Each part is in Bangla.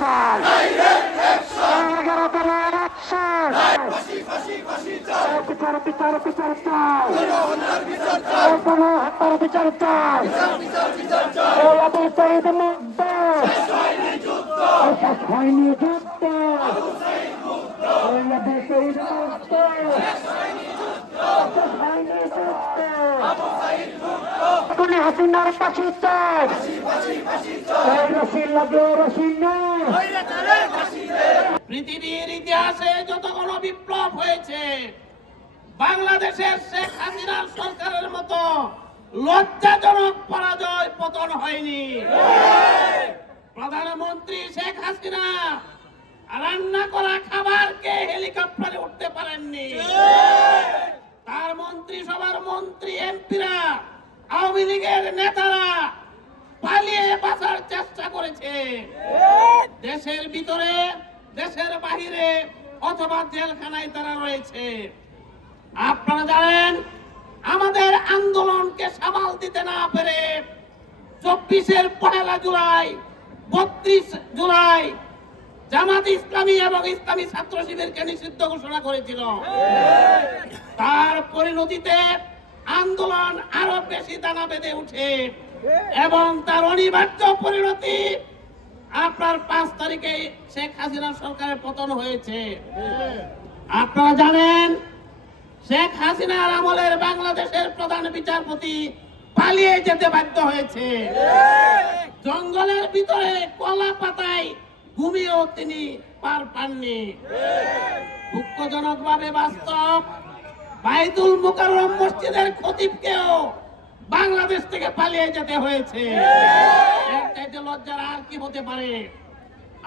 অ্যাকশন, 11 দলের অ্যাকশন, বিচার বিচার বিচার চাই, কোনো হত্যার বিচার চাই, এই আবু সাঈদ মুগ্ধ শেষ হয়নি যুদ্ধ, এই আবু সাঈদ মুগ্ধ শেষ হয়নি যুদ্ধ, খুনি হাসিনার ফাঁসি চাই, এই রশি লাগে রশি নেই। পৃথিবীর ইতিহাসে যতগুলো বিপ্লব হয়েছে বাংলাদেশের শেখ হাসিনার সরকারের মতো লজ্জাজনক পরাজয় পতন হয়নি। প্রধানমন্ত্রী শেখ হাসিনা রান্না করা খাবারকে হেলিকপ্টারে উঠতে পারেননি। তার মন্ত্রিসভার মন্ত্রী এমপিরা, আওয়ামী লীগের নেতারা পালিয়ে বাঁচার চেষ্টা করেছে। দেশের ভিতরে, দেশের বাহিরে অথবা জেলখানায় তারা রয়েছে। আপনারা জানেন আমাদের আন্দোলনকে সামাল দিতে না পেরে 24-এর 1 জুলাই, 32 জুলাই জামাত ইসলামী এবং ইসলামী ছাত্র শিবিরকে নিষিদ্ধ ঘোষণা করেছিল। তার পরিণতিতে আন্দোলন আরো বেশি দানা বেঁধে উঠে এবং তার অনিবার্য পরিণতি আপনার 5 তারিখে শেখ হাসিনা সরকারের পতন হয়েছে। আপনারা জানেন শেখ হাসিনার আমলের বাংলাদেশের প্রধান বিচারপতি পালিয়ে যেতে বাধ্য হয়েছে। জঙ্গলের ভিতরে কলা পাতায় ঘুমিয়েও তিনি পার পাননি। দুঃখজনক ভাবে বাস্তব, বাইতুল মুকাররম মসজিদের খতিবকেও বাংলাদেশ থেকে পালিয়ে যেতে হয়েছে। এর চাইতে লজ্জার আর কি হতে পারে?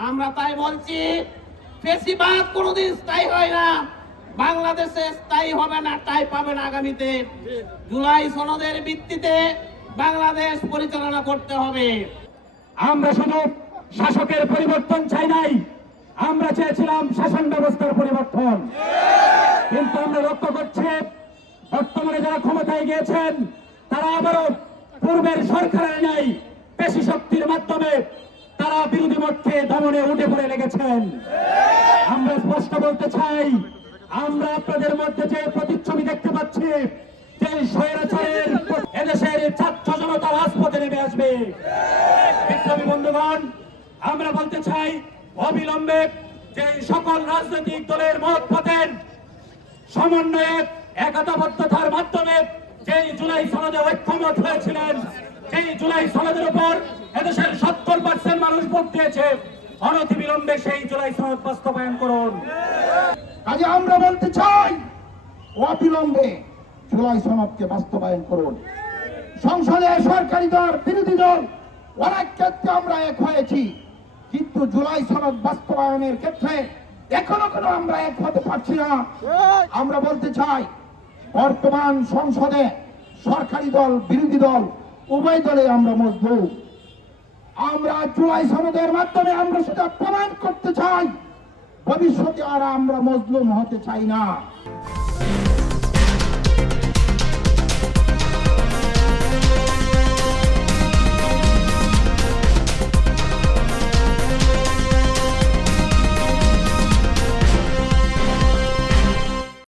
আমরা তাই বলছি, ফেসিবাদ কোনোদিন স্থায়ী হয় না, বাংলাদেশে স্থায়ী হবে না, ঠাঁই পাবে না আগামীতে। জুলাই সনদের ভিত্তিতে বাংলাদেশ পরিচালনা করতে হবে। আমরা শুধু শাসকের পরিবর্তন চাই নাই, আমরা চেয়েছিলাম শাসন ব্যবস্থার পরিবর্তন। কিন্তু আমরা লক্ষ্য করছি বর্তমানে যারা ক্ষমতায় গিয়েছেন তারা আবারও পূর্বের সরকারের নাই পেশি শক্তির মাধ্যমে তারা বিরোধী পক্ষে দমনে উঠে পড়ে লেগেছেন। আমরা স্পষ্ট বলতে চাই, আমরা আপনাদের মধ্যে যে প্রতিচ্ছবি দেখতে পাচ্ছি, যে স্বৈরাচারের এদেশের ছাত্র জনতা রাজপথে নেমে আসবে। বিপ্লবী বন্ধুগণ, আমরা বলতে চাই অবিলম্বে যে সকল রাজনৈতিক দলের মত পথের সমন্বয়ে একতাবদ্ধতার মাধ্যমে যেই জুলাই সনদে ঐক্যমত হয়েছিলেন, সেই জুলাই সনদের উপর এদেশের 70% মানুষ ভোট দিয়েছে, অনতিবিলম্বে সেই জুলাই সনদ বাস্তবায়ন করুন। কাজে আমরা বলতে চাই অবিলম্বে জুলাই সনদকে বাস্তবায়ন করুন। সংসদে সরকারি দল, বিরোধী দল অনেক ক্ষেত্রে আমরা এক হয়েছি, কিন্তু জুলাই সনদ বাস্তবায়নের ক্ষেত্রে এখনো আমরা এক হতে পারছি না। আমরা বলতে চাই বর্তমান সংসদে সরকারি দল, বিরোধী দল উভয় দলে আমরা মজবুত। আমরা জুলাই সনদের মাধ্যমে আমরা সেটা প্রমাণ করতে চাই, ভবিষ্যতে আর আমরা মজলুম হতে চাই না।